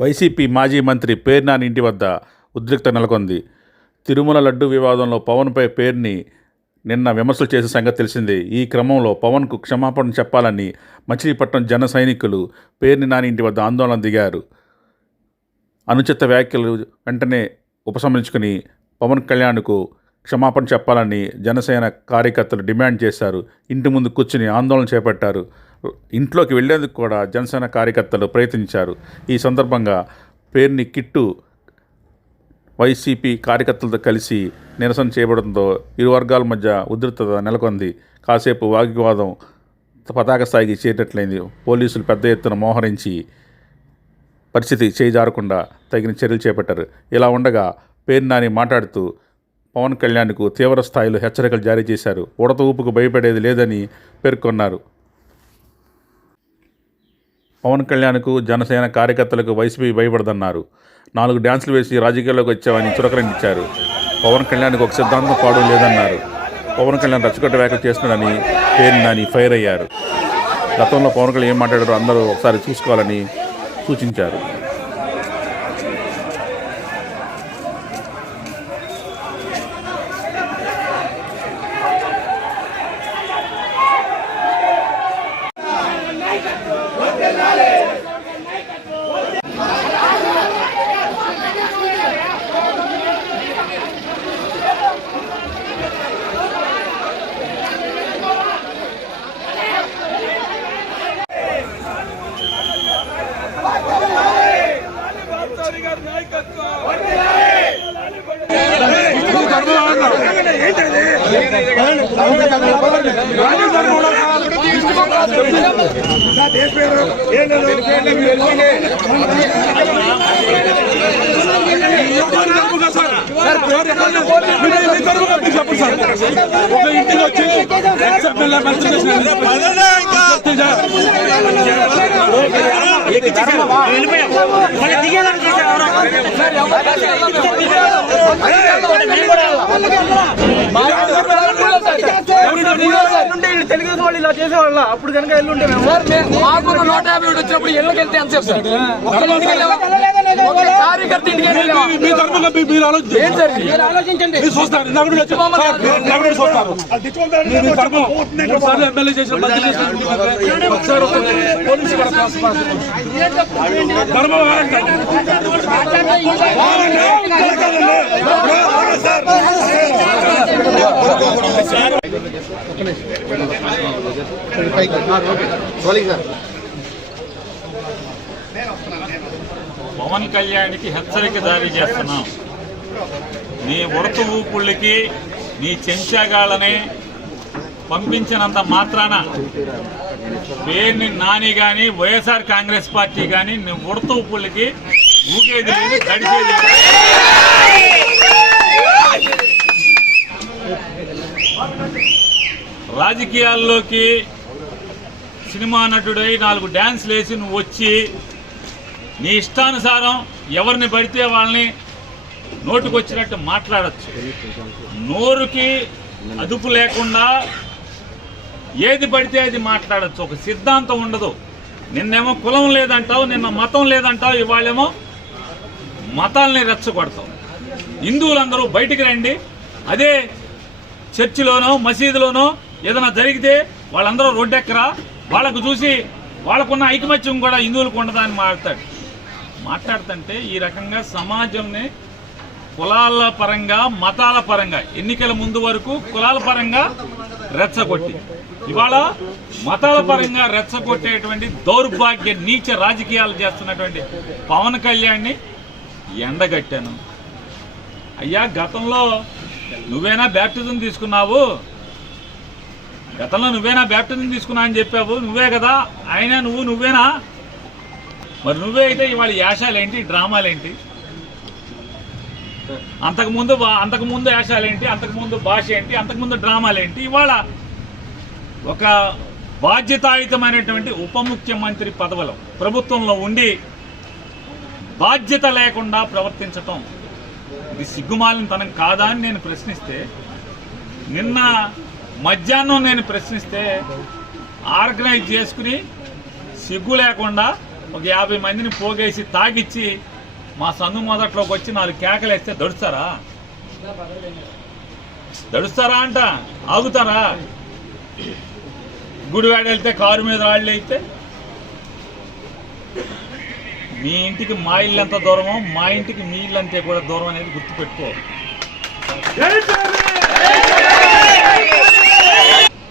YCP మాజీ మంత్రి పేర్నాని ఇంటి వద్ద ఉద్రిక్త నెలకొంది. తిరుమల లడ్డు వివాదంలో పవన్పై పేర్ని నిన్న విమర్శలు చేసే సంగతి తెలిసిందే. ఈ క్రమంలో పవన్కు క్షమాపణ చెప్పాలని మచిలీపట్నం జన సైనికులు పేర్ని నాని ఇంటి వద్ద ఆందోళన దిగారు. అనుచిత వ్యాఖ్యలు వెంటనే ఉపసంహరించుకుని పవన్ కళ్యాణ్కు క్షమాపణ చెప్పాలని జనసేన కార్యకర్తలు డిమాండ్ చేశారు. ఇంటి ముందు కూర్చుని ఆందోళన చేపట్టారు. ఇంట్లోకి వెళ్ళేందుకు కూడా జనసేన కార్యకర్తలు ప్రయత్నించారు. ఈ సందర్భంగా పేర్ని కిట్టు వైసీపీ కార్యకర్తలతో కలిసి నిరసన చేయబడంతో ఇరు వర్గాల మధ్య ఉధృతత నెలకొంది. కాసేపు వాగ్వివాదం పతాక స్థాయికి చేరినట్లయింది. పోలీసులు పెద్ద ఎత్తున మోహరించి పరిస్థితి చేజారకుండా తగిన చర్యలు చేపట్టారు. ఇలా ఉండగా పేరు నాని మాట్లాడుతూ పవన్ కళ్యాణ్కు తీవ్ర స్థాయిలో హెచ్చరికలు జారీ చేశారు. ఉడత ఊపుకు భయపడేది లేదని పేర్కొన్నారు. పవన్ కళ్యాణ్కు జనసేన కార్యకర్తలకు వైసీపీ భయపడదన్నారు. నాలుగు డ్యాన్సులు వేసి రాజకీయాల్లోకి వచ్చామని చురకరించారు. పవన్ కళ్యాణ్కి ఒక సిద్ధాంతం పాడు లేదన్నారు. పవన్ కళ్యాణ్ రచ్చగొట్ట వ్యాఖ్యలు చేస్తున్నాడని పేరు నాని ఫైర్ అయ్యారు. గతంలో పవన్ కళ్యాణ్ ఏం మాట్లాడారో అందరూ ఒకసారి చూసుకోవాలని సూచించారు. ఒక ఇంటికి వచ్చి ఎక్సెప్ట్ మంచి తెలుగుదేశం వాళ్ళు ఇలా చేసేవాళ్ళ? అప్పుడు కనుక ఎల్లుంటే మేము. మాకు నూట యాభై ఒకటి వచ్చినప్పుడు వెళ్తే ఎంత సార్? కార్యకర్త ఇంటికి? మీ తరఫున మీరు ఆలోచించండి. చూస్తారు మీ- తరఫున మూడు సార్లు ఎమ్మెల్యే చేసిన ఒకసారి పోలీసు. ధర్మం. పవన్ కళ్యాణ్కి హెచ్చరిక జారీ చేస్తున్నాం. నీ ఉడత ఊపుళ్ళకి నీ చెంచాగాళ్ళని పంపించినంత మాత్రాన పేరుని నాని కానీ వైఎస్ఆర్ కాంగ్రెస్ పార్టీ కానీ నీ ఉడత ఊపుళ్ళకి ఊకేది లేదు గడిచేది లేదు రాజకీయాల్లోకి సినిమా నటుడై నాలుగు డ్యాన్స్లు వేసి నువ్వు వచ్చి నీ ఇష్టానుసారం ఎవరిని పడితే వాళ్ళని నోటుకొచ్చినట్టు మాట్లాడచ్చు. నోరుకి అదుపు లేకుండా ఏది పడితే అది మాట్లాడచ్చు. ఒక సిద్ధాంతం ఉండదు. నిన్నేమో కులం లేదంటావు నిన్న మతం లేదంటావు ఇవాళేమో మతాల్ని రెచ్చగొడతావు. హిందువులందరూ బయటికి రండి. అదే చర్చిలోనో మసీదులోనో ఏదైనా జరిగితే వాళ్ళందరూ రోడ్డెక్కరా? వాళ్ళకు చూసి వాళ్ళకున్న ఐకమత్యం కూడా హిందువులకు ఉండదా అని మాట్లాడతాడు మాట్లాడుతుంటే ఈ రకంగా సమాజంని కులాల పరంగా మతాల పరంగా ఎన్నికల ముందు వరకు కులాల పరంగా రెచ్చగొట్టి ఇవాళ మతాల పరంగా రెచ్చగొట్టేటువంటి దౌర్భాగ్య నీచ రాజకీయాలు చేస్తున్నటువంటి పవన్ కళ్యాణ్ని ఎండగట్టాను. అయ్యా గతంలో నువ్వేనా బ్యాప్టిజం తీసుకున్నావు? గతంలో నువ్వేనా బ్యాప్టిజం తీసుకున్నా అని చెప్పావు? నువ్వే కదా? ఆయన నువ్వు నువ్వేనా? మరి నువ్వే అయితే ఇవాళ యాషాలేంటి డ్రామాలేంటి? అంతకుముందు అంతకుముందు యాషాలేంటి అంతకుముందు భాష ఏంటి? అంతకుముందు డ్రామాలేంటి? ఇవాళ ఒక బాధ్యతాయుతమైనటువంటి ఉప ముఖ్యమంత్రి పదవిలో ప్రభుత్వంలో ఉండి బాధ్యత లేకుండా ప్రవర్తించటం ఇది సిగ్గుమాలిన తనం కాదా అని నేను ప్రశ్నిస్తే నిన్న మధ్యాహ్నం నేను ప్రశ్నిస్తే ఆర్గనైజ్ చేసుకుని సిగ్గు లేకుండా ఒక యాభై మందిని పోగేసి తాగిచ్చి మా సందు మొదట్లోకి వచ్చి నాలుగు కేకలు వేస్తే దడుస్తారా? దడుస్తారా అంట? ఆగుతారా? గుడివాడ వెళ్తే కారు మీద రాళ్ళు అయితే మీ ఇంటికి మా ఇల్లు ఎంత దూరమో మా ఇంటికి మీ ఇల్లు అంతే కూడా దూరం అనేది గుర్తుపెట్టుకో.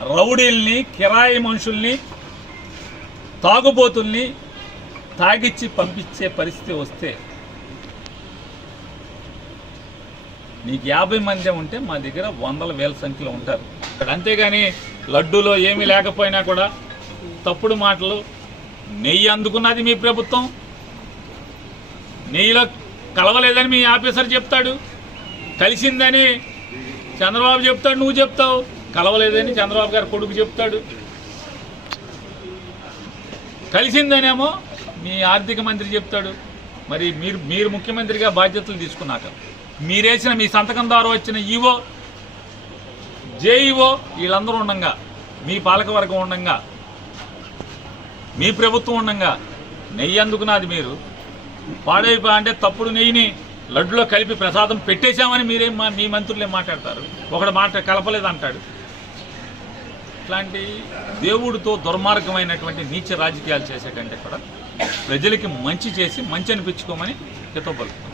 రౌడీల్ని కిరాయి మనుషుల్ని తాగుబోతుల్ని తాగిచ్చి పంపించే పరిస్థితి వస్తే నీకు యాభై మంది ఉంటే మా దగ్గర వందల వేల సంఖ్యలో ఉంటారు. ఇక్కడ అంతేగాని లడ్డూలో ఏమీ లేకపోయినా కూడా తప్పుడు మాటలు నెయ్యి అందుకున్నది మీ ప్రభుత్వం. నెయ్యిలో కలవలేదని మీ ఆఫీసర్ చెప్తాడు. కలిసిందని చంద్రబాబు చెప్తాడు నువ్వు చెప్తావు. కలవలేదని చంద్రబాబు గారు కొడుకు చెప్తాడు. కలిసిందనేమో మీ ఆర్థిక మంత్రి చెప్తాడు. మరి మీరు మీరు ముఖ్యమంత్రిగా బాధ్యతలు తీసుకున్నాక మీరేసిన మీ సంతకం ద్వారా వచ్చిన ఈవో జేఈఓ వీళ్ళందరూ ఉండంగా మీ పాలకవర్గం ఉండంగా మీ ప్రభుత్వం ఉండంగా నెయ్యి అందుకున్నది మీరు. పాడైపో అంటే తప్పుడు నెయ్యిని లడ్డులో కలిపి ప్రసాదం పెట్టేశామని మీరేం మా- మీ మంత్రులు మాట్లాడతారు? ఒకడు మాట కలపలేదు అంటాడు ఇట్లాంటి దేవుడితో దుర్మార్గమైనటువంటి నీచ రాజకీయాలు చేసే కంటే కూడా ప్రజలకి మంచి చేసి మంచి అనిపించుకోమని హితోపలు